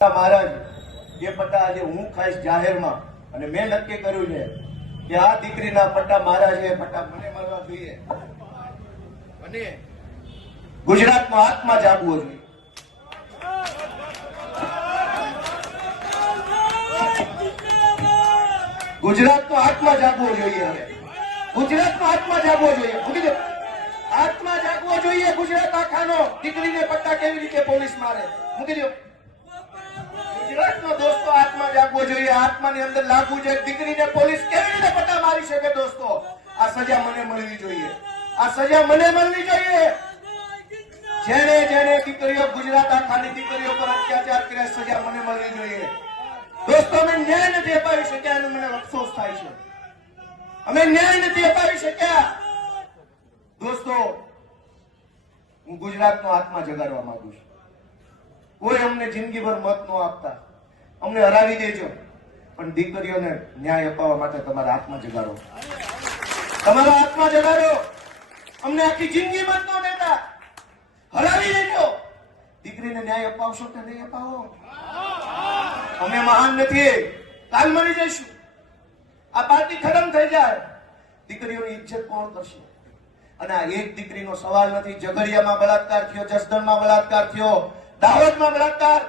મહારાજ એ પટ્ટા આજે હું ખાઈશ જાહેરમાં અને મેં નક્કી કર્યું છે કે આ દીકરીના પટ્ટા મારા છે, પટ્ટા મને મળવા જોઈએ અને ગુજરાતનો આત્મા જાગવો જોઈએ. ગુજરાતનો આત્મા જાગવો જોઈએ. હવે ગુજરાતનો આત્મા જાગવો જોઈએ. મૂકી દો. આત્મા જાગવો જોઈએ ગુજરાત આખાનો. દીકરીને પટ્ટા કેવી રીતે પોલીસ મારે? મૂકી દો. ગુજરાતનો દોસ્તો આત્મા જાગવો જોઈએ. આત્માની અંદર લાગવું છે. દીકરીને પોલીસ કેવી રીતે પટ્ટા મારી શકે? દોસ્તો, આ સજા મને મળવી જોઈએ. આ સજા મને મળવી જોઈએ. જેને જેને દીકરીઓ, ગુજરાત આખાની દીકરીઓ પર અત્યાચાર કર્યા, સજા મને મળવી જોઈએ. દોસ્તો, અમે ન્યાય નથી અપાવી શક્યા એનો મને અફસોસ થાય છે. અમે ન્યાય નથી અપાવી શક્યા. દોસ્તો, હું ગુજરાતનો આત્મા જગાડવા માંગુ છું. કોઈ અમને જિંદગીભર મત ન આપતા, અમને હરાવી દેજો, પણ દીકરીઓને ન્યાય અપાવવા માટે તમારા આત્મા જગાડો. તમારો આત્મા જગાડો. અમને આખી જિંદગી મત ન દેતા, હરાવી દેજો. દીકરીને ન્યાય અપાવશો કે નહીં અપાવો? અમે મહાન નથી. કાલ મરી જઈશું. આ પાર્ટી ખતમ થઈ જાય. દીકરીઓની ઇજ્જત કોણ કરશે? અને આ એક દીકરીનો સવાલ નથી. ઝઘડિયામાં બળાત્કાર થયો, જસદણમાં બળાત્કાર થયો, દાહોદમાં બળાત્કાર,